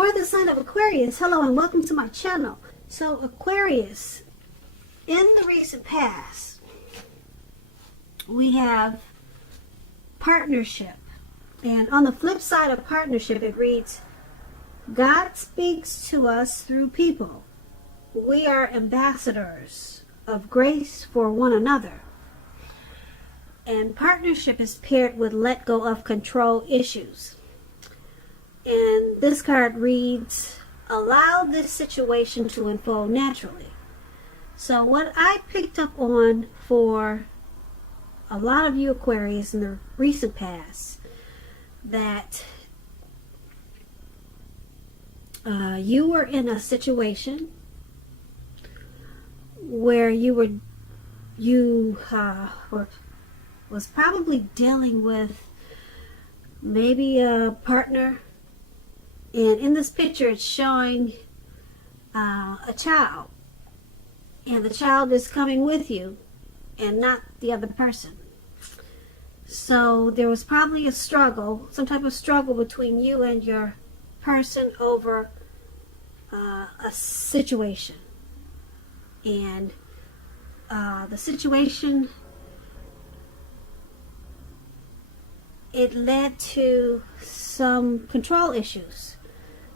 For the sign of Aquarius, hello and welcome to my channel. So Aquarius, in the recent past, we have partnership. And on the flip side of partnership, it reads, God speaks to us through people. We are ambassadors of grace for one another. And partnership is paired with let go of control issues. And this card reads, allow this situation to unfold naturally. So what I picked up on for a lot of you Aquarius in the recent past, that you were in a situation where you was probably dealing with maybe a partner. And in this picture, it's showing a child. And the child is coming with you and not the other person. So there was probably a struggle, some type of struggle between you and your person over a situation. And the situation, it led to some control issues.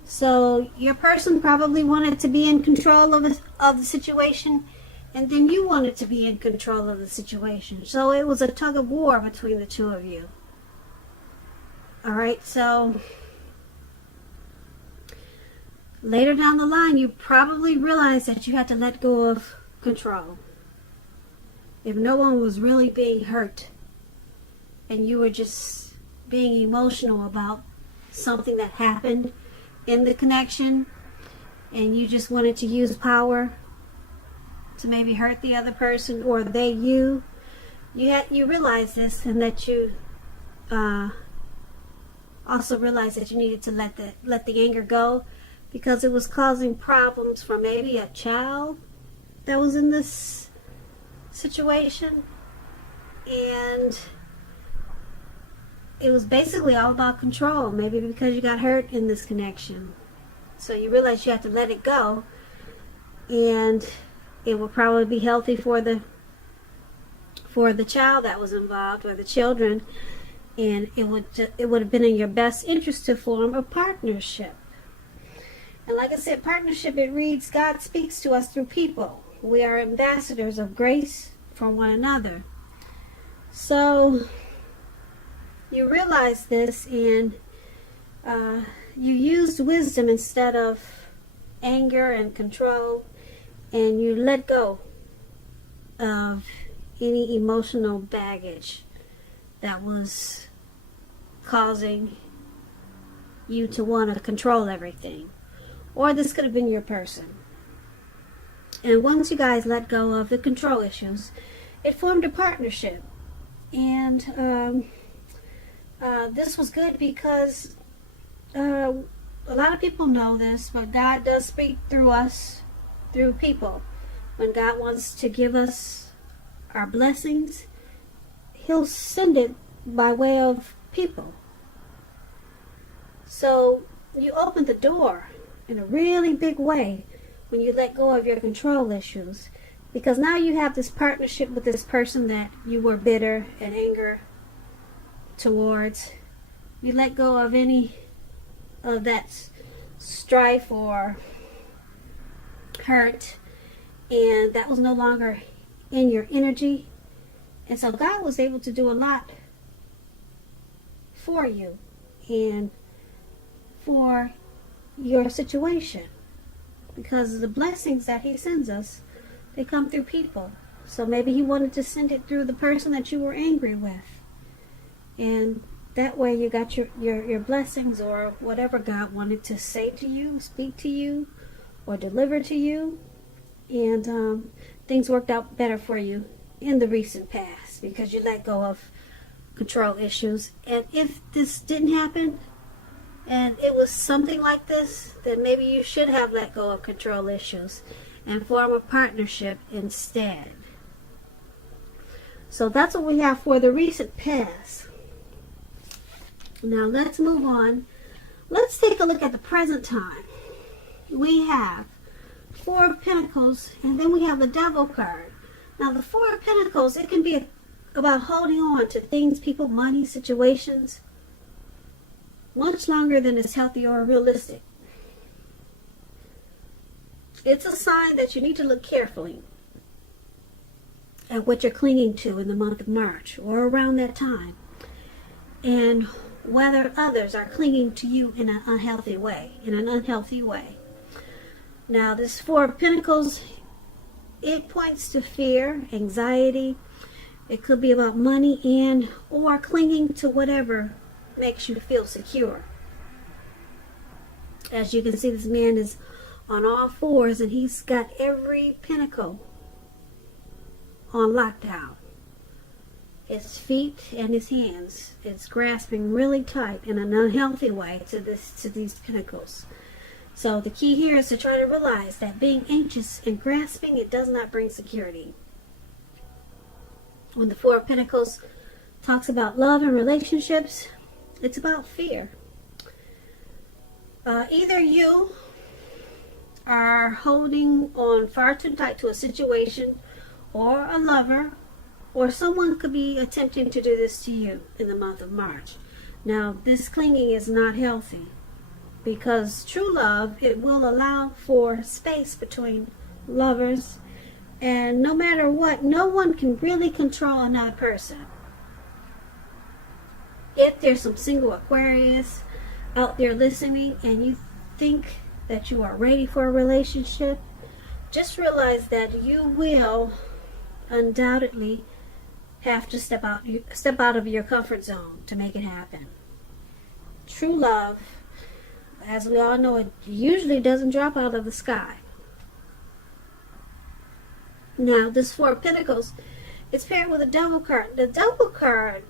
So your person probably wanted to be in control of the situation, and then you wanted to be in control of the situation. So it was a tug of war between the two of you. Alright, so later down the line, you probably realized that you had to let go of control. If no one was really being hurt, and you were just being emotional about something that happened in the connection, and you just wanted to use power to maybe hurt the other person, or you realized this, and that you also realized that you needed to let the anger go, because it was causing problems for maybe a child that was in this situation. And it was basically all about control, maybe because you got hurt in this connection. So you realize you have to let it go, and it will probably be healthy for the child that was involved, or the children, and it would have been in your best interest to form a partnership. And like I said, partnership, it reads, God speaks to us through people. We are ambassadors of grace for one another. So you realize this, and you used wisdom instead of anger and control, and you let go of any emotional baggage that was causing you to want to control everything. Or this could have been your person. And once you guys let go of the control issues, it formed a partnership. And this was good because a lot of people know this, but God does speak through us, through people. When God wants to give us our blessings, He'll send it by way of people. So you open the door in a really big way when you let go of your control issues, because now you have this partnership with this person that you were bitter and anger towards. You let go of any of that strife or hurt, and that was no longer in your energy. And so God was able to do a lot for you and for your situation, because the blessings that He sends us, they come through people. So maybe He wanted to send it through the person that you were angry with, and that way you got your blessings, or whatever God wanted to say to you, speak to you, or deliver to you. And things worked out better for you in the recent past because you let go of control issues. And if this didn't happen, and it was something like this, then maybe you should have let go of control issues and form a partnership instead. So that's what we have for the recent past. Now let's move on Let's take a look at the present time. We have Four of Pentacles, and then we have the Devil card. Now, the Four of Pentacles, it can be about holding on to things, people, money, situations, much longer than is healthy or realistic. It's a sign that you need to look carefully at what you're clinging to in the month of March or around that time, and whether others are clinging to you in an unhealthy way. Now, this Four of Pentacles, it points to fear, anxiety. It could be about money and or clinging to whatever makes you feel secure. As you can see, this man is on all fours, and he's got every pentacle on lockdown. His feet and his hands is grasping really tight in an unhealthy way to these pentacles. So the key here is to try to realize that being anxious and grasping, it does not bring security. When the Four of Pentacles talks about love and relationships, it's about fear. Either you are holding on far too tight to a situation or a lover, or someone could be attempting to do this to you in the month of March. Now, this clinging is not healthy, because true love, it will allow for space between lovers, and no matter what, no one can really control another person. If there's some single Aquarius out there listening and you think that you are ready for a relationship, just realize that you will undoubtedly have to step out of your comfort zone to make it happen. True love, as we all know, it usually doesn't drop out of the sky. Now, this Four of Pentacles, it's paired with a Devil card. The Devil card,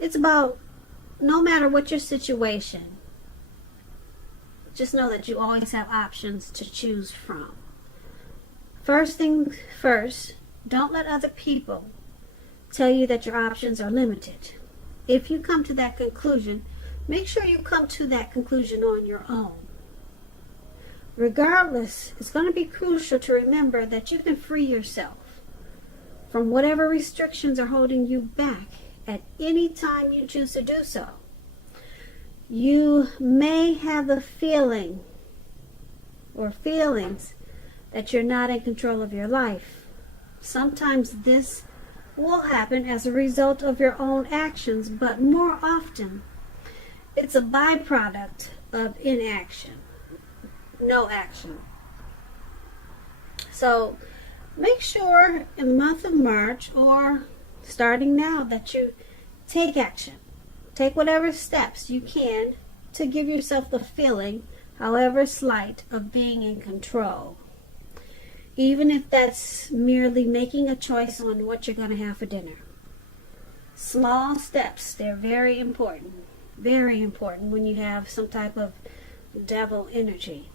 it's about no matter what your situation, just know that you always have options to choose from. First thing first, don't let other people tell you that your options are limited. If you come to that conclusion, make sure you come to that conclusion on your own. Regardless, it's going to be crucial to remember that you can free yourself from whatever restrictions are holding you back at any time you choose to do so. You may have the feeling or feelings that you're not in control of your life. Sometimes this will happen as a result of your own actions, but more often it's a byproduct of inaction, no action. So make sure in the month of March, or starting now, that you take action. Take whatever steps you can to give yourself the feeling, however slight, of being in control. Even if that's merely making a choice on what you're going to have for dinner. Small steps, they're very important. Very important when you have some type of devil energy.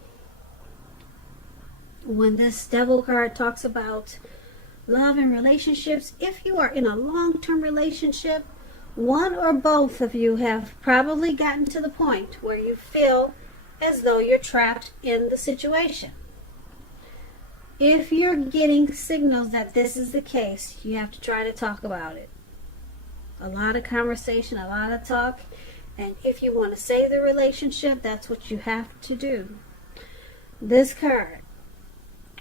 When this Devil card talks about love and relationships, if you are in a long-term relationship, one or both of you have probably gotten to the point where you feel as though you're trapped in the situation. If you're getting signals that this is the case, you have to try to talk about it. A lot of conversation, a lot of talk, and if you want to save the relationship, that's what you have to do. This card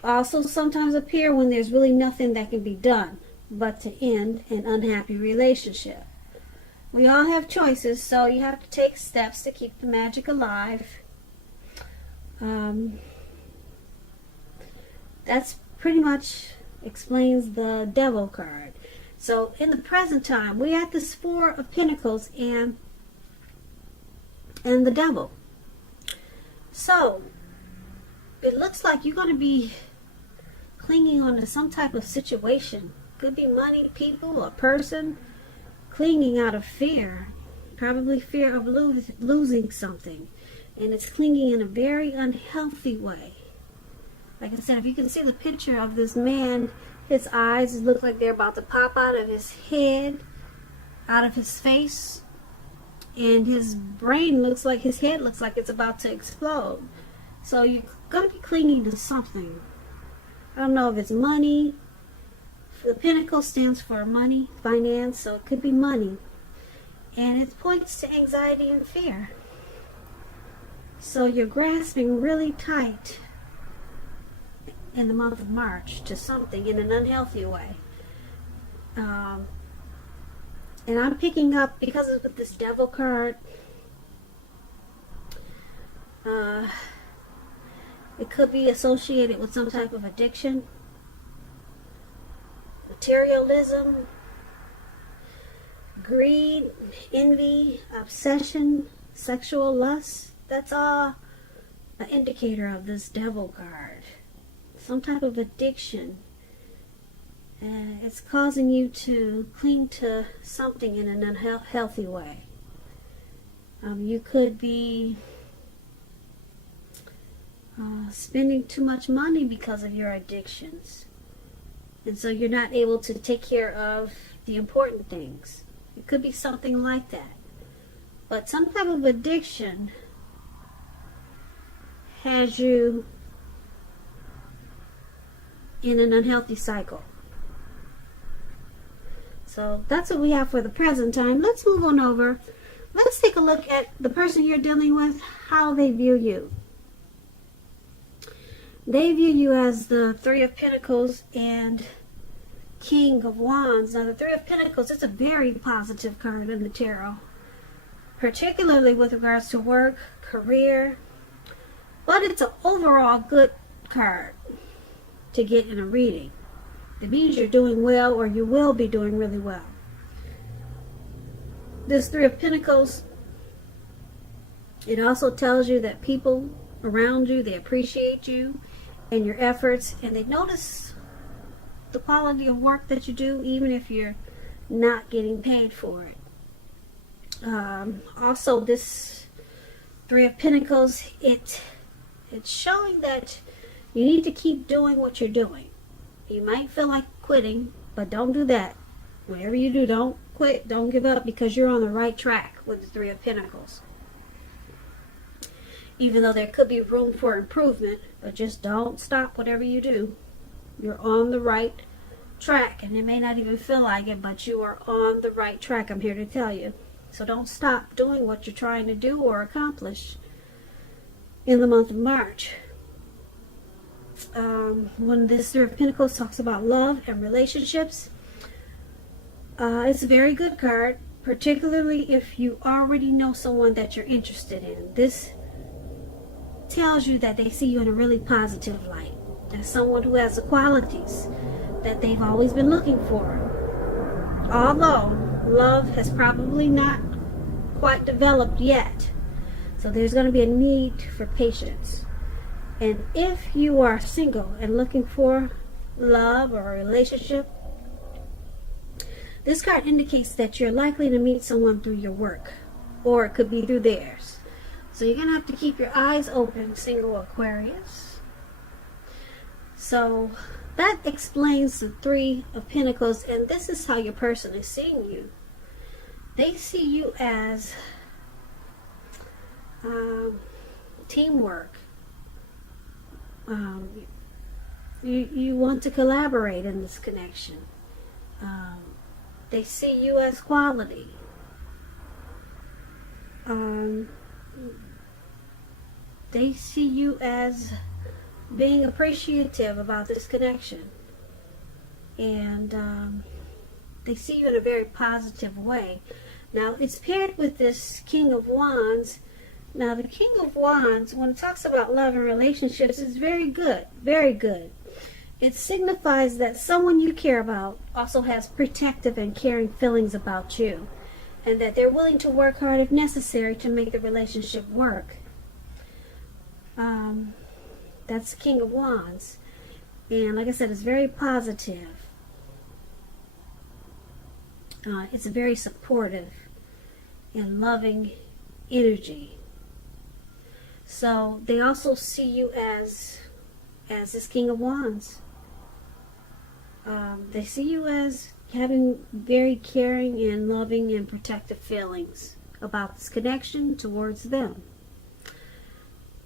also sometimes appear when there's really nothing that can be done but to end an unhappy relationship. We all have choices, so you have to take steps to keep the magic alive. That's pretty much explains the Devil card. So in the present time, we have this Four of Pentacles and the Devil. So it looks like you're going to be clinging on to some type of situation. Could be money, people, a person. Clinging out of fear. Probably fear of losing something. And it's clinging in a very unhealthy way. Like I said, if you can see the picture of this man, His eyes look like they're about to pop out of his head, out of his face. And his brain looks like, his head looks like it's about to explode. So you're going to be clinging to something. I don't know if it's money. The pentacle stands for money, finance, so it could be money. And it points to anxiety and fear. So you're grasping really tight in the month of March to something in an unhealthy way. And I'm picking up, because of this devil card, it could be associated with some type of addiction, materialism, greed, envy, obsession, sexual lust. That's all an indicator of this devil card. Some type of addiction. It's causing you to cling to something in an unhealthy way. You could be spending too much money because of your addictions. And so you're not able to take care of the important things. It could be something like that. But some type of addiction has you in an unhealthy cycle. So that's what we have for the present time. Let's move on over. Let's take a look at the person you're dealing with, how they view you. They view you as the Three of Pentacles and King of Wands. Now, the Three of Pentacles, it's a very positive card in the tarot, particularly with regards to work, career, but it's an overall good card to get in a reading. It means you're doing well, or you will be doing really well. This Three of Pentacles, it also tells you that people around you, they appreciate you and your efforts, and they notice the quality of work that you do, even if you're not getting paid for it. Also, this Three of Pentacles, it's showing that you need to keep doing what you're doing. You might feel like quitting, but don't do that. Whatever you do, don't quit, don't give up, because you're on the right track with the Three of Pentacles. Even though there could be room for improvement, but just don't stop whatever you do. You're on the right track, and it may not even feel like it, but you are on the right track, I'm here to tell you. So don't stop doing what you're trying to do or accomplish in the month of March. When this Three of Pentacles talks about love and relationships, it's a very good card, particularly if you already know someone that you're interested in. This tells you that they see you in a really positive light, as someone who has the qualities that they've always been looking for. Although love has probably not quite developed yet, so there's going to be a need for patience. And if you are single and looking for love or a relationship, this card indicates that you're likely to meet someone through your work, or it could be through theirs. So you're going to have to keep your eyes open, single Aquarius. So that explains the Three of Pentacles, and this is how your person is seeing you. They see you as teamwork. You want to collaborate in this connection. They see you as quality. They see you as being appreciative about this connection. And they see you in a very positive way. Now, it's paired with this King of Wands. Now, the King of Wands, when it talks about love and relationships, is very good, very good. It signifies that someone you care about also has protective and caring feelings about you, and that they're willing to work hard if necessary to make the relationship work. That's the King of Wands. And like I said, it's very positive. It's a very supportive and loving energy. So they also see you as this King of Wands. They see you as having very caring and loving and protective feelings about this connection towards them.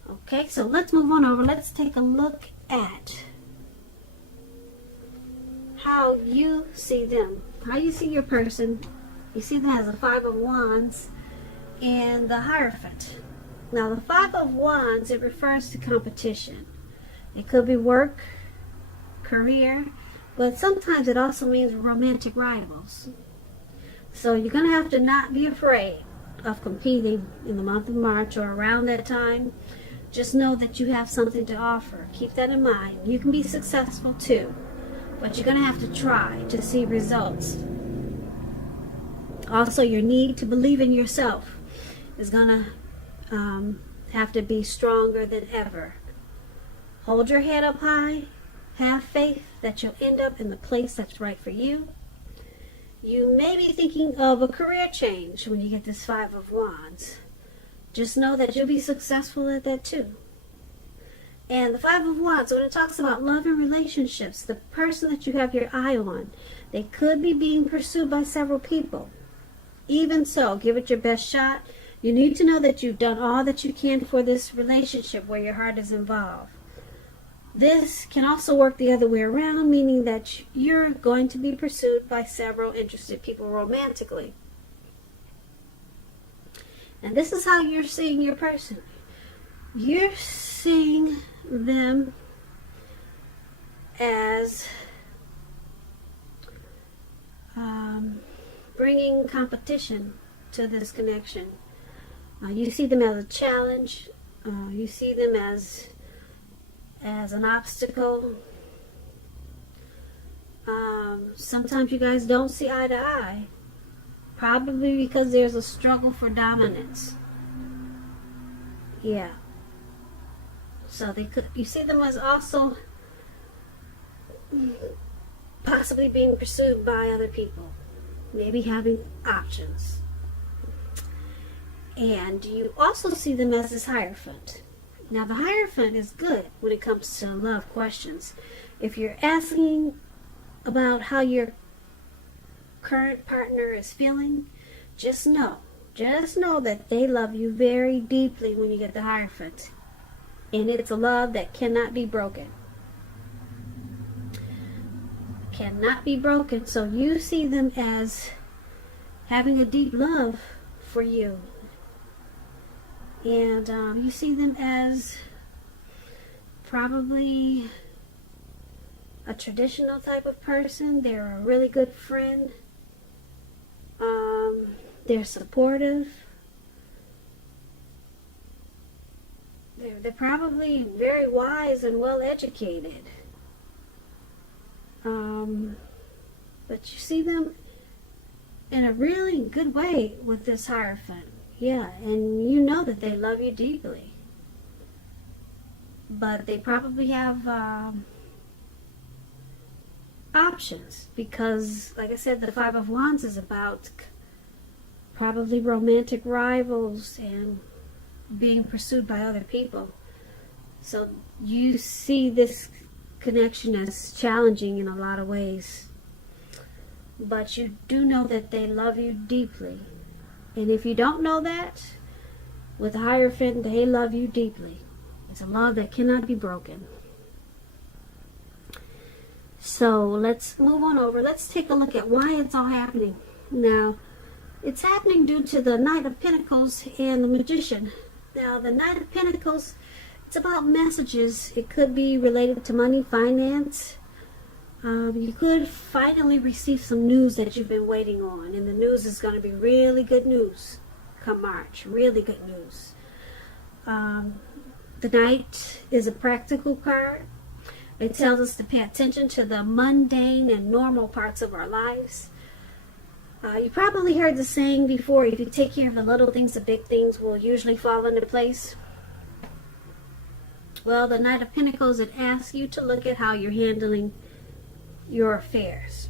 Okay, so let's move on over. Let's take a look at how you see them, how you see your person. You see them as a Five of Wands and the Hierophant. Now, the Five of Wands, it refers to competition. It could be work, career, but sometimes it also means romantic rivals. So you're going to have to not be afraid of competing in the month of March or around that time. Just know that you have something to offer. Keep that in mind. You can be successful too, but you're going to have to try to see results. Also, your need to believe in yourself is going to have to be stronger than ever. Hold your head up high. Have faith that you'll end up in the place that's right for you. You may be thinking of a career change when you get this Five of Wands. Just know that you'll be successful at that too. And the Five of Wands, when it talks about love and relationships, the person that you have your eye on, they could be being pursued by several people. Even so, give it your best shot. You need to know that you've done all that you can for this relationship where your heart is involved. This can also work the other way around, meaning that you're going to be pursued by several interested people romantically. And this is how you're seeing your person. You're seeing them as bringing competition to this connection. You see them as a challenge. You see them as an obstacle. Sometimes you guys don't see eye to eye, probably because there's a struggle for dominance. Yeah. So you see them as also possibly being pursued by other people, maybe having options. And you also see them as this Hierophant. Now, the Hierophant is good when it comes to love questions. If you're asking about how your current partner is feeling, just know that they love you very deeply when you get the Hierophant. And it's a love that cannot be broken. Cannot be broken. So you see them as having a deep love for you. And you see them as probably a traditional type of person. They're a really good friend. They're supportive. They're probably very wise and well educated. But you see them in a really good way with this Hierophant. Yeah, and you know that they love you deeply. But they probably have options because, like I said, the Five of Wands is about probably romantic rivals and being pursued by other people. So you see this connection as challenging in a lot of ways. But you do know that they love you deeply. And if you don't know that, with the Hierophant, they love you deeply. It's a love that cannot be broken. So let's move on over. Let's take a look at why it's all happening. Now, it's happening due to the Knight of Pentacles and the Magician. Now, the Knight of Pentacles, it's about messages. It could be related to money, finance. You could finally receive some news that you've been waiting on. And the news is going to be really good news come March. Really good news. The Knight is a practical card. It tells us to pay attention to the mundane and normal parts of our lives. You probably heard the saying before, if you take care of the little things, the big things will usually fall into place. Well, the Knight of Pentacles, it asks you to look at how you're handling your affairs.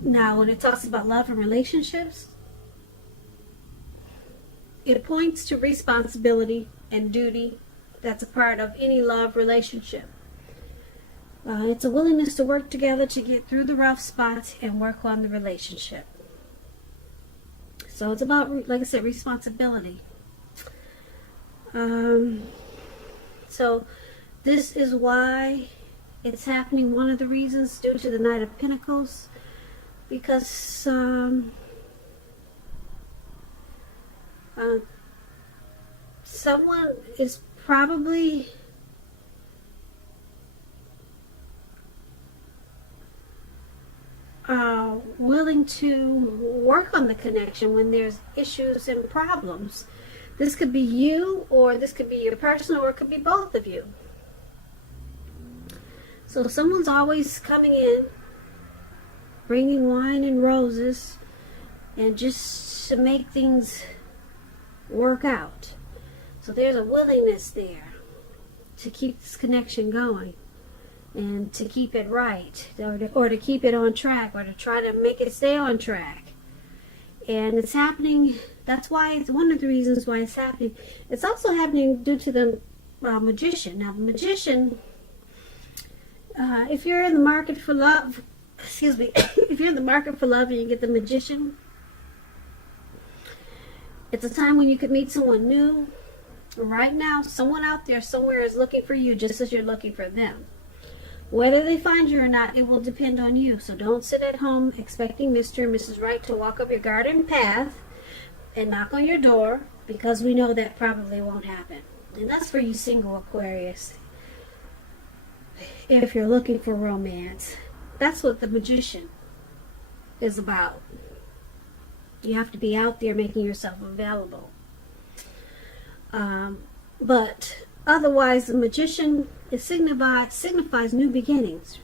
Now, when it talks about love and relationships, it points to responsibility and duty that's a part of any love relationship. It's a willingness to work together to get through the rough spots and work on the relationship. So it's about, like I said, responsibility. So this is why it's happening. One of the reasons, due to the Knight of Pentacles, because someone is probably willing to work on the connection when there's issues and problems. This could be you, or this could be your person, or it could be both of you. So someone's always coming in, bringing wine and roses, and just to make things work out. So there's a willingness there to keep this connection going, and to keep it right, or to keep it on track, or to try to make it stay on track. And it's happening. That's why it's one of the reasons why it's happening. It's also happening due to the magician. Now, the magician, if you're in the market for love, if you're in the market for love and you get the magician, it's a time when you could meet someone new. Right now, someone out there somewhere is looking for you just as you're looking for them. Whether they find you or not, it will depend on you. So don't sit at home expecting Mr. and Mrs. Right to walk up your garden path and knock on your door, because we know that probably won't happen. And that's for you single Aquarius. If you're looking for romance, that's what the magician is about. You have to be out there making yourself available. But otherwise, the magician, it signifies new beginnings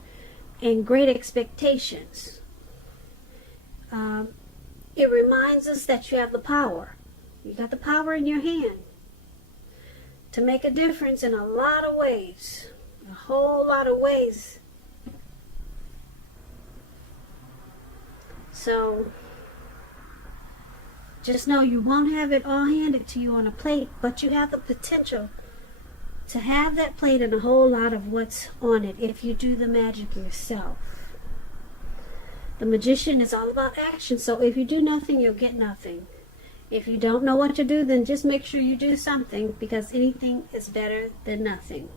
and great expectations. It reminds us that you have the power. You got the power in your hand to make a difference in a lot of ways, a whole lot of ways. So just know you won't have it all handed to you on a plate, but you have the potential to have that plate and a whole lot of what's on it if you do the magic yourself. The magician is all about action, so if you do nothing, you'll get nothing. If you don't know what to do, then just make sure you do something, because anything is better than nothing.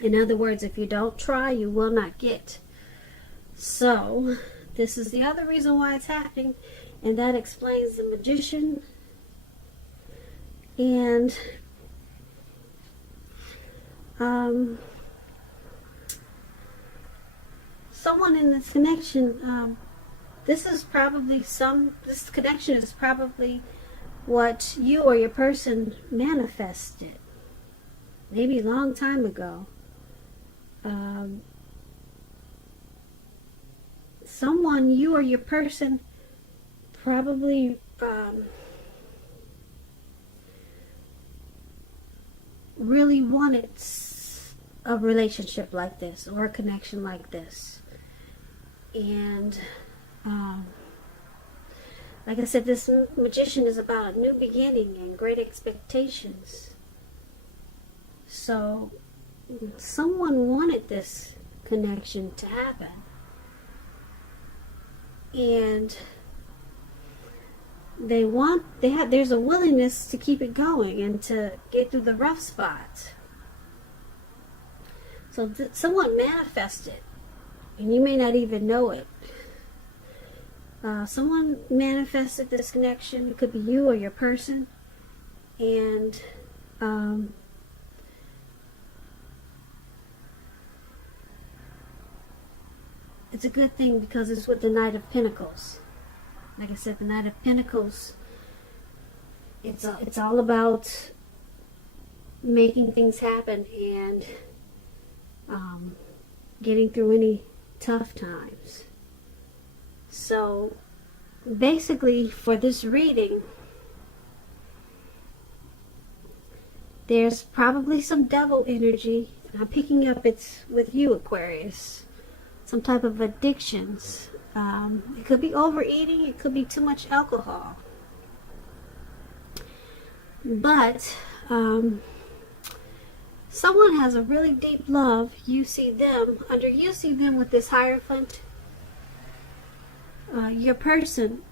In other words, if you don't try, you will not get. So this is the other reason why it's happening, and that explains the magician. And someone in this connection, this connection is probably what you or your person manifested, maybe a long time ago. Someone, you or your person, probably really wanted a relationship like this, or a connection like this. And like I said, this magician is about a new beginning and great expectations. So someone wanted this connection to happen, and there's a willingness to keep it going and to get through the rough spots. So someone manifested, and you may not even know it. Someone manifested this connection. It could be you or your person, and it's a good thing, because it's with the Knight of Pentacles. Like I said, the Knight of Pentacles, it's all about making things happen and getting through any tough times. So basically, for this reading, there's probably some devil energy. I'm picking up it's with you, Aquarius. Some type of addictions. It could be overeating. It could be too much alcohol. But Someone has a really deep love. You see them with this Hierophant. Your person,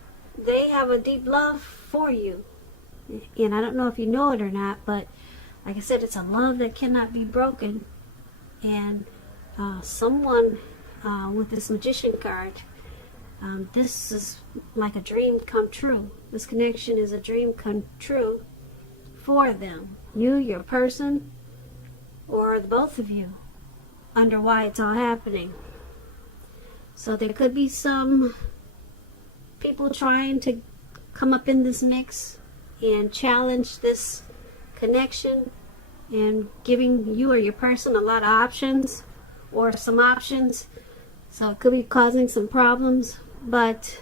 they have a deep love for you. And I don't know if you know it or not, but like I said, it's a love that cannot be broken. And someone with this Magician card, this is like a dream come true. This connection is a dream come true for them. You, your person, or the both of you, under why it's all happening. So there could be some people trying to come up in this mix and challenge this connection and giving you or your person a lot of options or some options. So it could be causing some problems. But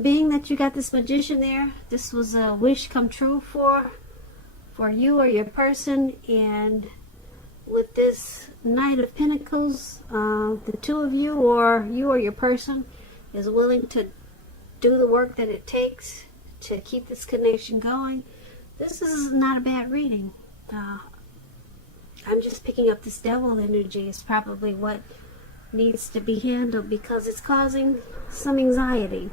being that you got this Magician there, this was a wish come true for you or your person. And with this Knight of Pentacles, the two of you or your person is willing to do the work that it takes to keep this connection going. This is not a bad reading. I'm just picking up this Devil energy. It's probably what needs to be handled because it's causing some anxiety.